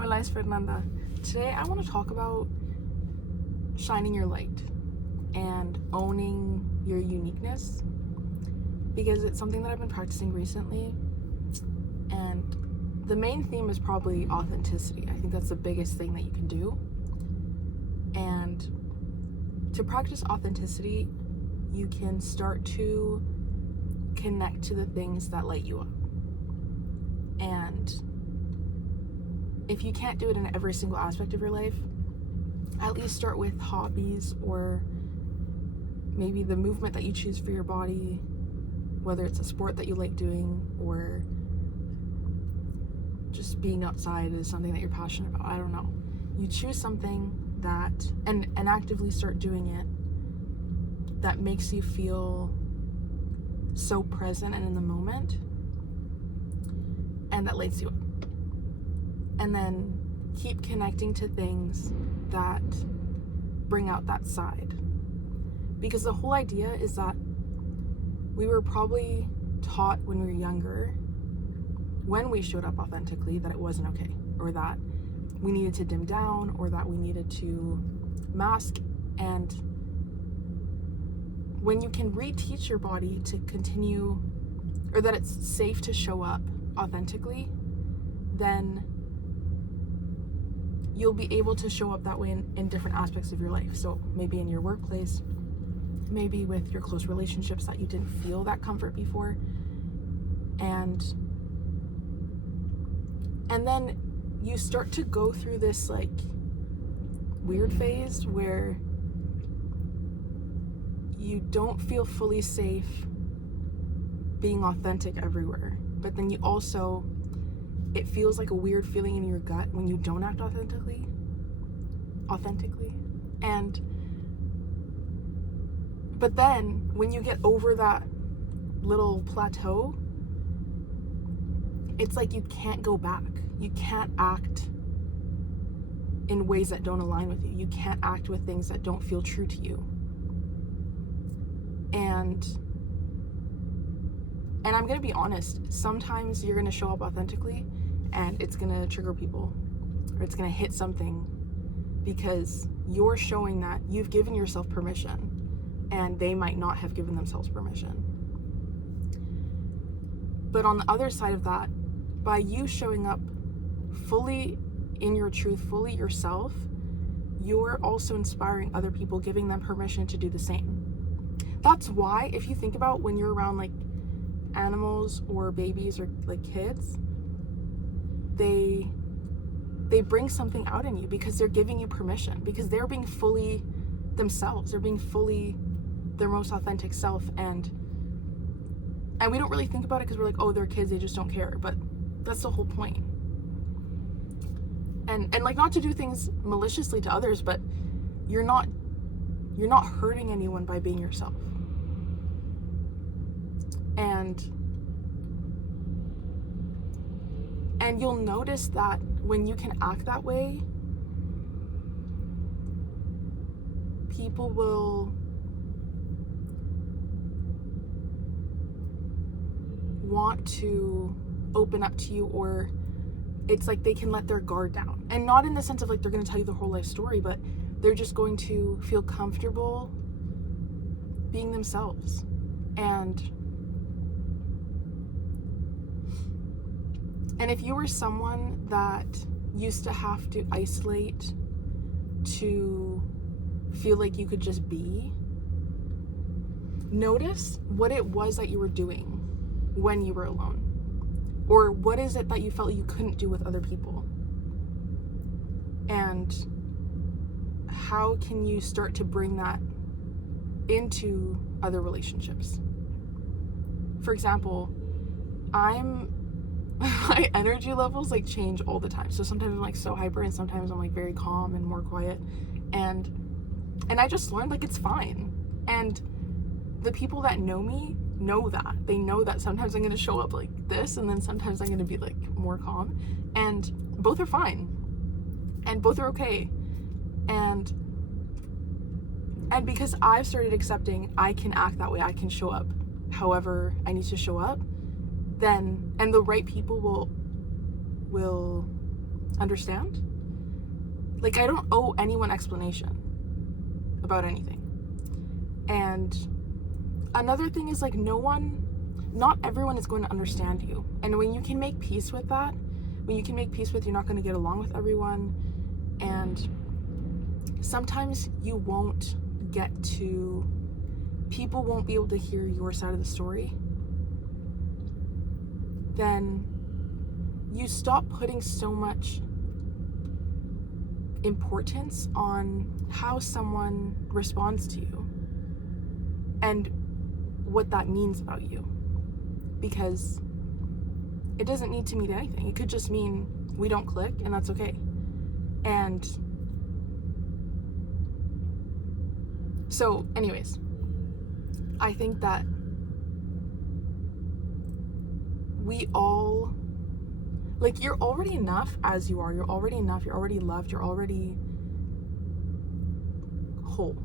Hola, es Fernanda. Today I want to talk about shining your light and owning your uniqueness, because it's something that I've been practicing recently, and the main theme is probably authenticity. I think that's the biggest thing that you can do. And to practice authenticity, you can start to connect to the things that light you up. And if you can't do it in every single aspect of your life, at least start with hobbies, or maybe the movement that you choose for your body, whether it's a sport that you like doing or just being outside is something that you're passionate about. I don't know. You choose something that, and actively start doing it, that makes you feel so present and in the moment, and that lights you up. And then keep connecting to things that bring out that side. Because the whole idea is that we were probably taught when we were younger, when we showed up authentically, that it wasn't okay, or that we needed to dim down, or that we needed to mask. And when you can reteach your body to continue, or that it's safe to show up authentically, then you'll be able to show up that way in different aspects of your life. So maybe in your workplace, maybe with your close relationships that you didn't feel that comfort before. And then you start to go through this like weird phase where you don't feel fully safe being authentic everywhere. But then you also, it feels like a weird feeling in your gut when you don't act authentically. But then when you get over that little plateau, it's like you can't go back. You can't act in ways that don't align with you. You can't act with things that don't feel true to you. And I'm gonna be honest, sometimes you're gonna show up authentically and it's gonna trigger people, or it's gonna hit something, because you're showing that you've given yourself permission and they might not have given themselves permission. But on the other side of that, by you showing up fully in your truth, fully yourself, you're also inspiring other people, giving them permission to do the same. That's why, if you think about when you're around like animals or babies or like kids, they bring something out in you because they're giving you permission, because they're being fully themselves. They're being fully their most authentic self. And we don't really think about it because we're like, oh, they're kids, they just don't care. But that's the whole point. And like, not to do things maliciously to others, but you're not hurting anyone by being yourself. And you'll notice that when you can act that way, people will want to open up to you, or it's like they can let their guard down. And not in the sense of like they're going to tell you the whole life story, but they're just going to feel comfortable being themselves. And if you were someone that used to have to isolate to feel like you could just be, notice what it was that you were doing when you were alone. Or what is it that you felt you couldn't do with other people? And how can you start to bring that into other relationships? For example, my energy levels like change all the time. So sometimes I'm like so hyper, and sometimes I'm like very calm and more quiet. And I just learned like it's fine. And the people that know me know that. They know that sometimes I'm going to show up like this, and then sometimes I'm going to be like more calm. And both are fine. And both are okay. And because I've started accepting I can act that way, I can show up however I need to show up, then, and the right people will Understand? Like, I don't owe anyone explanation about anything. And another thing is, like, not everyone is going to understand you. And when you can make peace with that, when you can make peace with you're not going to get along with everyone, and sometimes people won't be able to hear your side of the story, then you stop putting so much importance on how someone responds to you and what that means about you, because it doesn't need to mean anything. It could just mean we don't click, and that's okay. And so anyways, I think that we all, like, you're already enough as you are. You're already enough. You're already loved. You're already whole.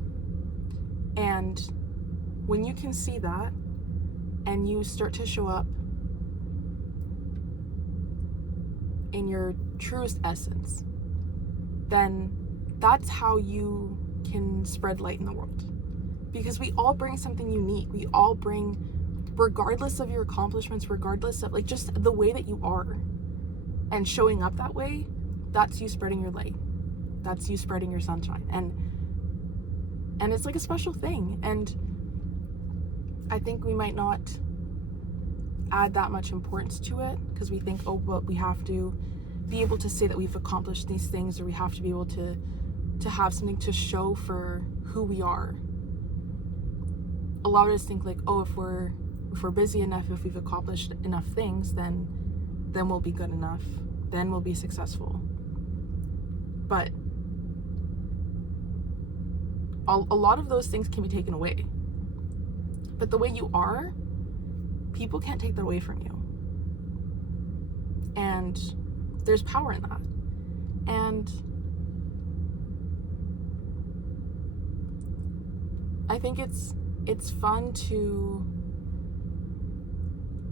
And when you can see that and you start to show up in your truest essence, then that's how you can spread light in the world. Because we all bring something unique. We all bring, regardless of your accomplishments, regardless of, like, just the way that you are and showing up that way, that's you spreading your light. That's you spreading your sunshine. And it's like a special thing. And I think we might not add that much importance to it because we think, oh, but we have to be able to say that we've accomplished these things, or we have to be able to have something to show for who we are. A lot of us think, like, oh, if we're busy enough, if we've accomplished enough things, then we'll be good enough, then we'll be successful. But a lot of those things can be taken away. But the way you are, people can't take that away from you. And there's power in that. And I think it's fun to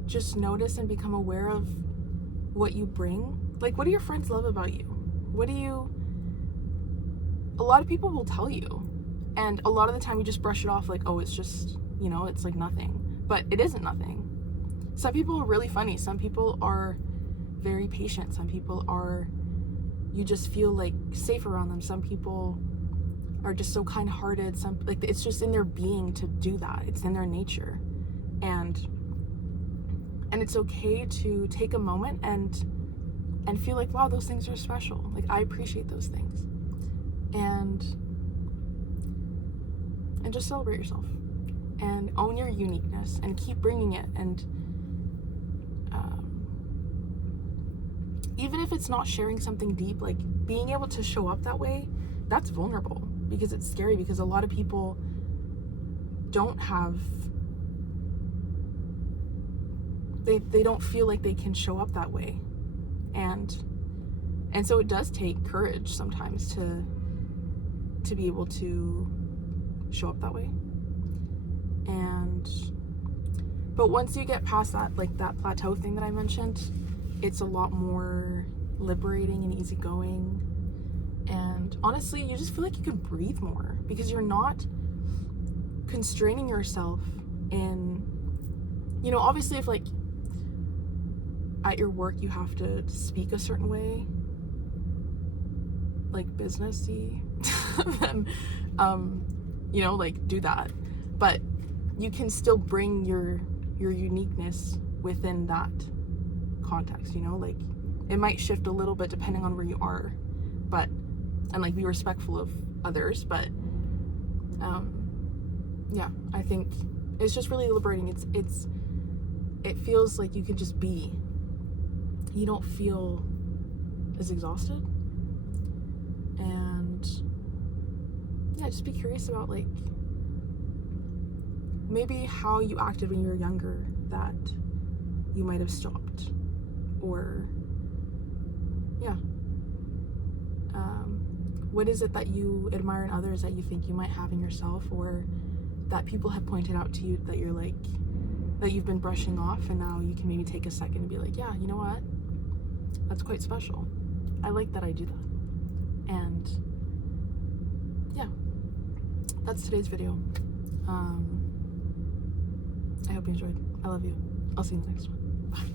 just notice and become aware of what you bring. Like, what do your friends love about you? A lot of people will tell you, and a lot of the time we just brush it off like, oh, it's just, it's like nothing. But it isn't nothing. Some people are really funny. Some people are very patient. Some people are, you just feel like safe around them. Some people are just so kind-hearted. Some, like, it's just in their being to do that. It's in their nature. And it's okay to take a moment and feel like, wow, those things are special. Like, I appreciate those things. And just celebrate yourself and own your uniqueness and keep bringing it. And even if it's not sharing something deep, like, being able to show up that way, that's vulnerable, because it's scary, because a lot of people don't have, they don't feel like they can show up that way. And so it does take courage sometimes to be able to show up that way. But once you get past that, like, that plateau thing that I mentioned, it's a lot more liberating and easygoing. And honestly, you just feel like you can breathe more, because you're not constraining yourself in, obviously, if, like, at your work you have to speak a certain way, like businessy, then like, do that. But you can still bring your uniqueness within that context. Like, it might shift a little bit depending on where you are, and like, be respectful of others. But yeah, I think it's just really liberating. It feels like you can just be. You don't feel as exhausted. And yeah, just be curious about, like, maybe how you acted when you were younger that you might have stopped, or what is it that you admire in others that you think you might have in yourself, or that people have pointed out to you that you're like, that you've been brushing off, and now you can maybe take a second and be like, yeah, you know what, that's quite special. I like that I do that. And yeah, that's today's video. I hope you enjoyed. I love you. I'll see you in the next one. Bye.